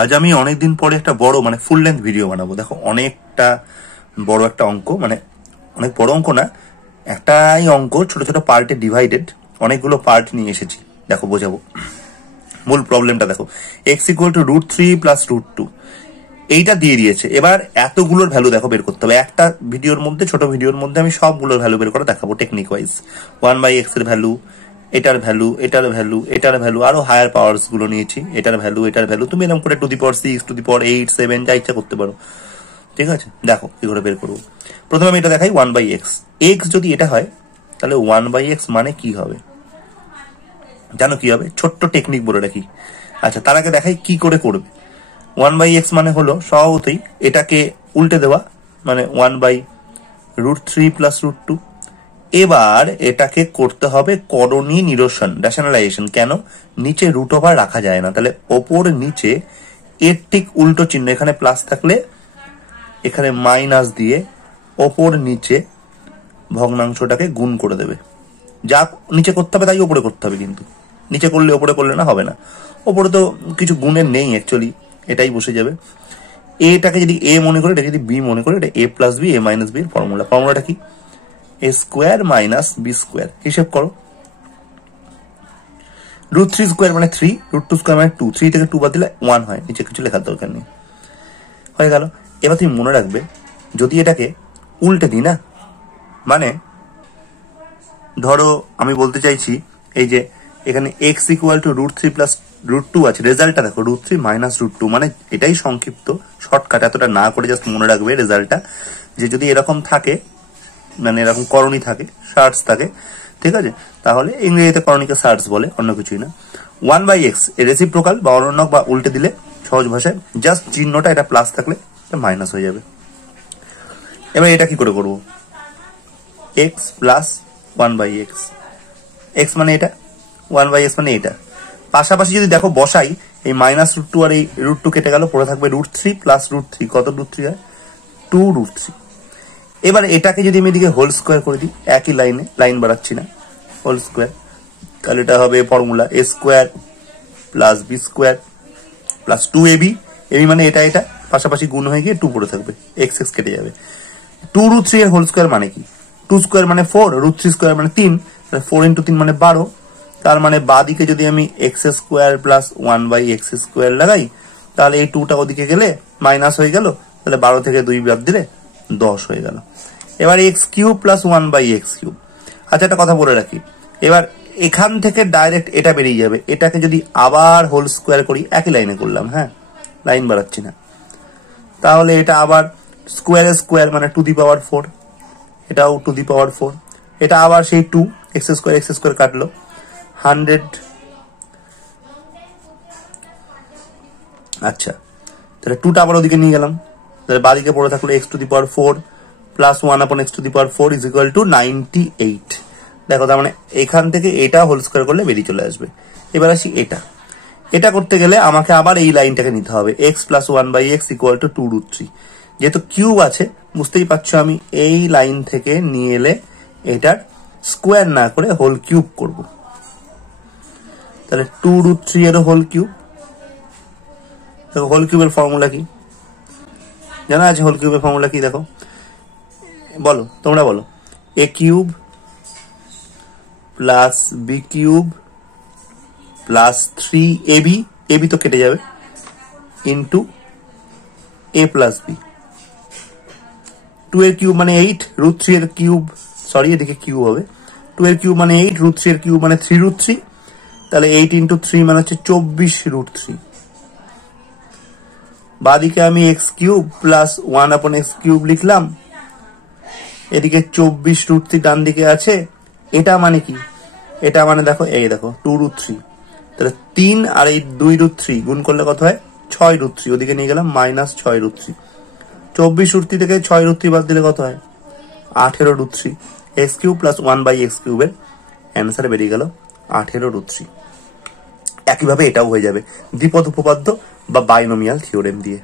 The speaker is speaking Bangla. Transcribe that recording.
আজ আমি অনেকদিন পরে একটা বড় মানে ফুল লেন্থ ভিডিও বানাবো। দেখো অনেকটা বড় একটা অঙ্ক, মানে অনেক বড় অঙ্ক না, একটাই অঙ্ক ছোট ছোট পার্টে ডিভাইডেড, অনেকগুলো পার্ট নিয়ে এসেছি। দেখো বোঝাবো মূল প্রবলেমটা। দেখো এক্স ইকুয়াল টু √3 প্লাস √2 এইটা দিয়ে দিয়েছে। এবার এতগুলোর ভ্যালু দেখো বের করতে হবে। একটা ভিডিওর মধ্যে, ছোট ভিডিওর মধ্যে আমি সবগুলোর ভ্যালু বের করে দেখাবো টেকনিক ওয়াইজ। 1/x এর ভ্যালু, এটার ভ্যালু, এটার ভ্যালু, এটার ভ্যালু, আরো হায়ার পাওয়ার্স গুলো নিয়েছি, এটার ভ্যালু, এটার ভ্যালু। তুমি এরকম করে 2^6, 2^8, 7 যা ইচ্ছা করতে পারো। ঠিক আছে, দেখো কি করে বের করবো। প্রথমে আমি এটা দেখাই 1/x। এক্স যদি এটা হয় তাহলে 1/x মানে কি হবে জানো? কি হবে? ছোট্ট টেকনিক বলে রাখি। আচ্ছা, তার আগে দেখাই কি করে করবে। 1/x মানে হলো স্বভাবতই এটাকে উল্টে দেওয়া, মানে 1/√3 প্লাস √2। এবার এটাকে করতে হবে করণী নিরসন, রেশনালাইজেশন। কেন? নিচে রুট ওভার রাখা যায় না, তাহলে ওপর নিচে এর ঠিক উল্টো চিহ্ন, এখানে প্লাস থাকলে এখানে মাইনাস দিয়ে ওপর নিচে ভগ্নাংশটাকে গুণ করে দেবে। যা নিচে করতে হবে তাই ওপরে করতে হবে, কিন্তু নিচে করলে ওপরে করলে না হবে না। ওপরে তো কিছু গুণের নেই অ্যাকচুয়ালি, এটাই বসে যাবে। এটাকে যদি এ মনে করে, এটা যদি বি মনে করে, এটা a plus B, a minus B এর ফর্মুলা। ফর্মুলাটা কি? a square minus B square. হিসেব করো, √3 স্কোয়ার মানে 3, √2 স্কোয়ার মানে 2, 3 থেকে 2 বাদ দিলে 1 হয়, নিচে কিছু লেখার দরকার নেই, হয়ে গেল। এবার তুমি মনে রাখবে, যদি এটাকে উল্টে দিই না, মানে ধরো আমি বলতে চাইছি এই যে এখানে x ইকুয়াল টু √3 প্লাস √2 আছে, রেজাল্টটা দেখো √3 মাইনাস √2, মানে এটাই সংক্ষিপ্ত শর্টকাট, এতটা না করে জাস্ট মনে রাখবে রেজাল্টটা। যে যদি এরকম থাকে, মানে এরকম করণী থাকে, শার্টস থাকে, ঠিক আছে, তাহলে ইংরেজিতে করণীকে শার্টস বলে, অন্য কিছুই না। 1/x এর রেসিপ্রোকাল বা অনন্যক বা উল্টে দিলে সহজ ভাষায় জাস্ট চিহ্নটা এটা প্লাস থাকলে এটা মাইনাস হয়ে যাবে। এবার এটা কি করে করবো? x প্লাস 1/x, x মানে এটা, 1/x মানে এটা। পাশাপাশি যদি দেখো বসাই, এই মাইনাস √2 আর এই √2 কেটে গেল, পড়ে থাকবে √3 প্লাস √3। কত √3 হয়? 2√3। এবার এটাকে যদি আমি এদিকে হোল স্কোয়ার করে দিই, একই লাইনে, লাইন বাড়াচ্ছি না, হোল স্কোয়ার, তাহলে এটা হবে formula a square plus B square plus 2ab। AB মানে এটা, এটা পাশাপাশি গুণ হয়ে গিয়ে 2 পড়ে থাকবে, x কেটে যাবে। 2√3 এর হোল স্কোয়ার মানে কি? 2 স্কোয়ার মানে 4, √3 স্কোয়ার মানে 3, 4 × 3 মানে 12। তার মানে বাদিকে যদি আমি x square plus 1/x square লাগাই, তাহলে এই 2টা ওদিকে গেলে মাইনাস হয়ে গেল, তাহলে 12 থেকে 2 বাদ দিলে 10 হয়ে গেল। এবার x³ প্লাস 1/x³। আচ্ছা, একটা কথা বলে রাখি, এবার এখান থেকে ডাইরেক্ট এটা বেরিয়ে যাবে। এটাকে যদি আবার হোল স্কোয়ার করি, একই লাইনে করলাম, হ্যাঁ, লাইন বাড়াচ্ছি না, তাহলে এটা আবার স্কোয়ার স্কোয়ার মানে ⁴, এটাও ⁴, এটা আবার সেই 2, x স্কোয়ার কাটলো 100। আচ্ছা, তাহলে 2টা আবার ওদিকে নিয়ে গেলাম, তাহলে বাদিকে পড়ে থাকলো x⁴ plus 1/x⁴ is equal to 98। দেখো, তার মানে এখান থেকে এটা হোল স্কোয়ার করলে বেরিয়ে চলে আসবে। এবার আসি এটা করতে গেলে আমাকে আবার এই লাইনটাকে নিতে হবে, x plus 1/x equal to 2√3। যেহেতু কিউব আছে, বুঝতেই পারছো আমি এই লাইন থেকে নিয়ে এলে এটার স্কোয়ার না করে হোল কিউব করব। তাহলে 2√3 এর হোল কিউব। দেখো হোল কিউবের ফর্মুলা কি জানা আছে? হোল কিউবের ফর্মুলা কি দেখো, বলো, তোমরা বলো। a³ plus b³ plus 3ab, ab তো কেটে যাবে, ইন্টু a প্লাস b। 2 এর কিউব মানে 8, √3 এর কিউব, সরি এদিকে কিউব হবে, 2 এর কিউব মানে 8, √3 এর কিউব মানে 3√3, তাহলে 8 × 3 মানে হচ্ছে 24√3। বাদিকে আমি x³ প্লাস 1/x³ লিখলাম, এদিকে 24√3 ডান দিকে আছে। এটা মানে কি? এটা মানে দেখো, এই দেখো 2√3, তাহলে 3 আর এই 2√3 গুণ করলে কত হয়? 6√3, ওদিকে নিয়ে গেলাম মাইনাস 6√3। 24√3 থেকে 6√3 বাদ দিলে কত হয়? 18√3। x³ প্লাস 1/x³ এর অ্যান্সার বেরিয়ে গেল 18√3। একইভাবে এটাও হয়ে যাবে দ্বিপদ উপপাদ্য বা বাইনোমিয়াল থিওরেম দিয়ে।